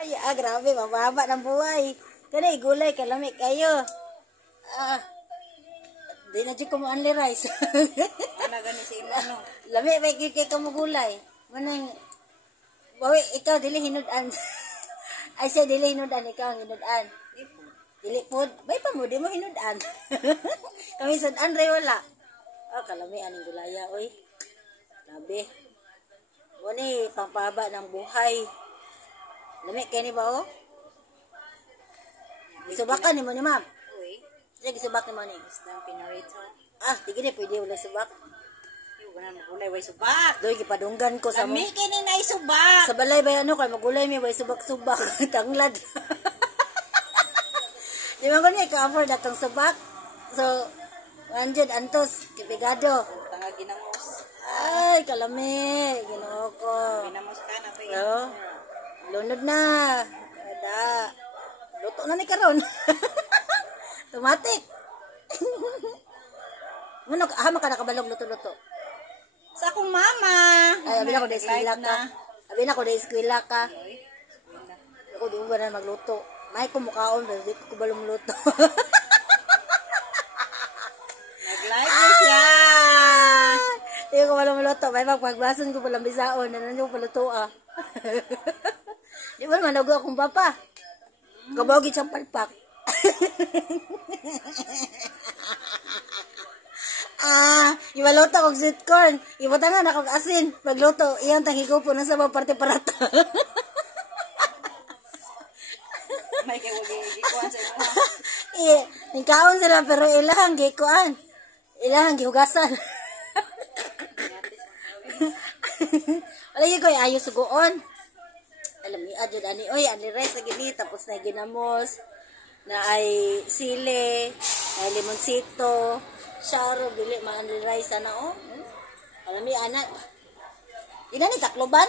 Ay, grabe, mababa ng buhay. Kanay, gulay, kalami kayo. Di na dyan ko mo only rice. Ano gani si imo no? Lami, may kikay ka mo gulay. Manang, bawi, ikaw, dili hinudan. Ay, siya, dili hinudan, ikaw ang hinudan. Dili po, bay pa mo, di mo hinudan. Kami sudan, ray wala. Kalami, aning gulaya, oy. Grabe. Wani, pampaba ng buhay. Lami, kaya ni ba, oh? Subakan ni mo ni ma'am. Uy, Sige, subak ni mo ni. isdang pinarito. Di gini, pwede wala subak. Yung ganan magulay way subak. Doy, kipadunggan ko sa mo. Lami kini na isubak. Sa balay ba ano, kay magulay mi, way subak-subak. Tanglad. Di man ko niya, ka-offer datang subak. So, 100 antos, kipigado. Tanga ginamos. Ay, kalami. Ginoo ko. Ginamos ka na pa Oo. Lunod na. Ada. Luto na ni karon. Tumatik. Ano, hama ka nakabalog luto-luto. Sa akong mama. Ay, abi na ko na eskwela ka. Abi na ko na eskwela ka. Uy, Ako di ba na magluto. May kumukaon, pero di ko balong luto. nag-live na siya. Di ko balong luto. May pagpagbason ko palang bisaon. Nanan yung paluto Di ba naman nago akong papa? Kabawagin siyang palpak. Iwaluto kong sweet corn. Iwatangan akong asin. Pagluto, iyang tangigo po na sa mga parte parata. May kay wagi gikuan sa imo. Ningkaon sila pero ilahang gikuan. Ilahang gihugasan. Wala yung ko ayaw suguon. Alam niyo, adyo ani, oy, ani rice na gini, tapos na ginamos, na ay sili, na ay limonsito, syaro, bili, mga ani rice, ano, oh. Alam niyo, anak. Ina ni takloban?